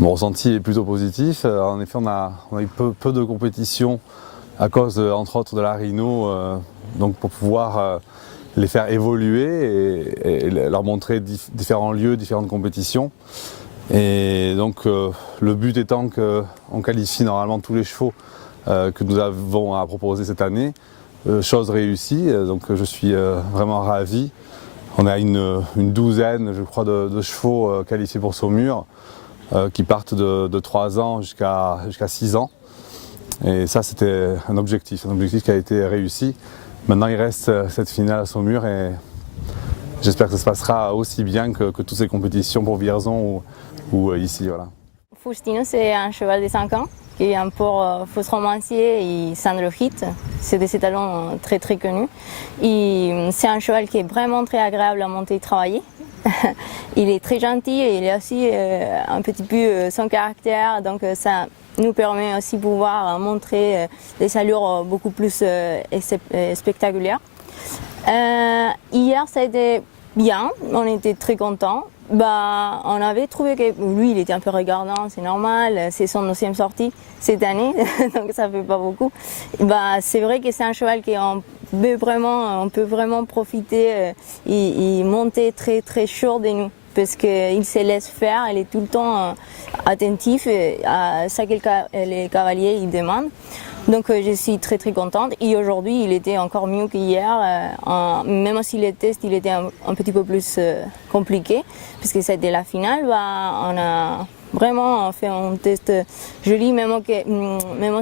Mon ressenti est plutôt positif. En effet, on a eu peu de compétitions à cause, entre autres, de la rhino, donc pour pouvoir les faire évoluer et leur montrer différents lieux, différentes compétitions. Et donc le but étant qu'on qualifie normalement tous les chevaux que nous avons à proposer cette année, chose réussie, donc je suis vraiment ravi. On a une douzaine, je crois, de chevaux qualifiés pour Saumur, qui partent de 3 ans jusqu'à 6 ans. Et ça, c'était un objectif qui a été réussi. Maintenant, il reste cette finale à Saumur et j'espère que ça se passera aussi bien que toutes ces compétitions pour Vierzon ou ici. Voilà. Faustino, c'est un cheval de 5 ans qui est un pour Fausse Romancier et Sandro Hit. C'est des étalons très connus. C'est un cheval qui est vraiment très agréable à monter et travailler. Il est très gentil et il a aussi un petit peu son caractère, donc ça nous permet aussi de pouvoir montrer des allures beaucoup plus spectaculaires. Hier, ça a été bien, on était très contents. On avait trouvé que lui, il était un peu regardant, c'est normal, c'est son 9e sortie cette année, donc ça fait pas beaucoup. C'est vrai que c'est un cheval qu'on peut vraiment profiter et monter très chaud de nous, parce qu'il se laisse faire, il est tout le temps attentif à ce que les cavaliers ils demandent. Donc je suis très contente et aujourd'hui il était encore mieux qu'hier, même si le test il était un petit peu plus compliqué puisque c'était la finale, on a vraiment fait un test joli même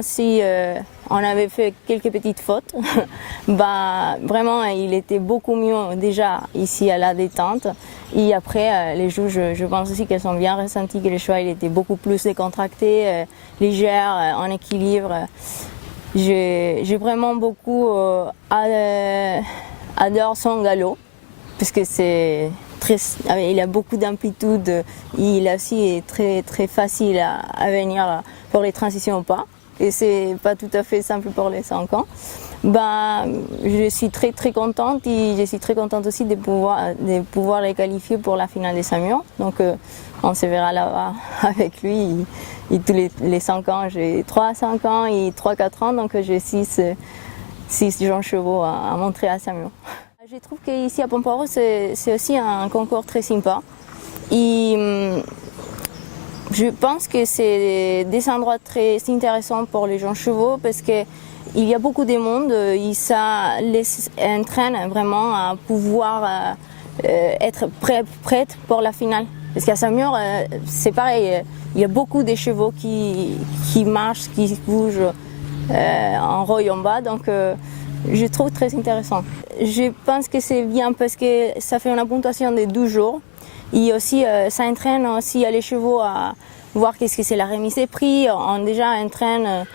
si on avait fait quelques petites fautes. Vraiment il était beaucoup mieux déjà ici à la détente et après les juges je pense aussi qu'elles ont bien ressenti que le cheval il était beaucoup plus décontracté, légère, en équilibre. J'ai vraiment beaucoup adore son galop puisque il a beaucoup d'amplitude, il aussi est très facile à venir pour les transitions au pas et c'est pas tout à fait simple pour les 5 ans. Je suis très contente et je suis très contente aussi de pouvoir les qualifier pour la finale des Saumur. Donc on se verra là-bas avec lui. Et tous les 5 ans, j'ai 3-5 ans et 3-4 ans, donc j'ai 6 jeunes chevaux à montrer à Saumur. Je trouve qu'ici à Pomporo, c'est aussi un concours très sympa. Et je pense que c'est des endroits très intéressants pour les jeunes chevaux parce qu'il y a beaucoup de monde et ça les entraîne vraiment à pouvoir être prête pour la finale. Parce qu'à Saumur, c'est pareil, il y a beaucoup de chevaux qui marchent, qui bougent en haut et en bas, donc je trouve très intéressant. Je pense que c'est bien parce que ça fait une puntuation de 12 jours et aussi ça entraîne aussi les chevaux à voir qu'est-ce que c'est la remise des prix. On déjà entraîne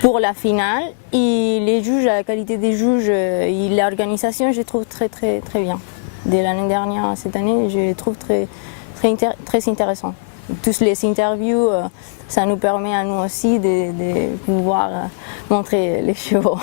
pour la finale et les juges, la qualité des juges et l'organisation, je trouve très bien. Dès l'année dernière à cette année, je les trouve très intéressant. Toutes les interviews, ça nous permet à nous aussi de pouvoir montrer les chevaux.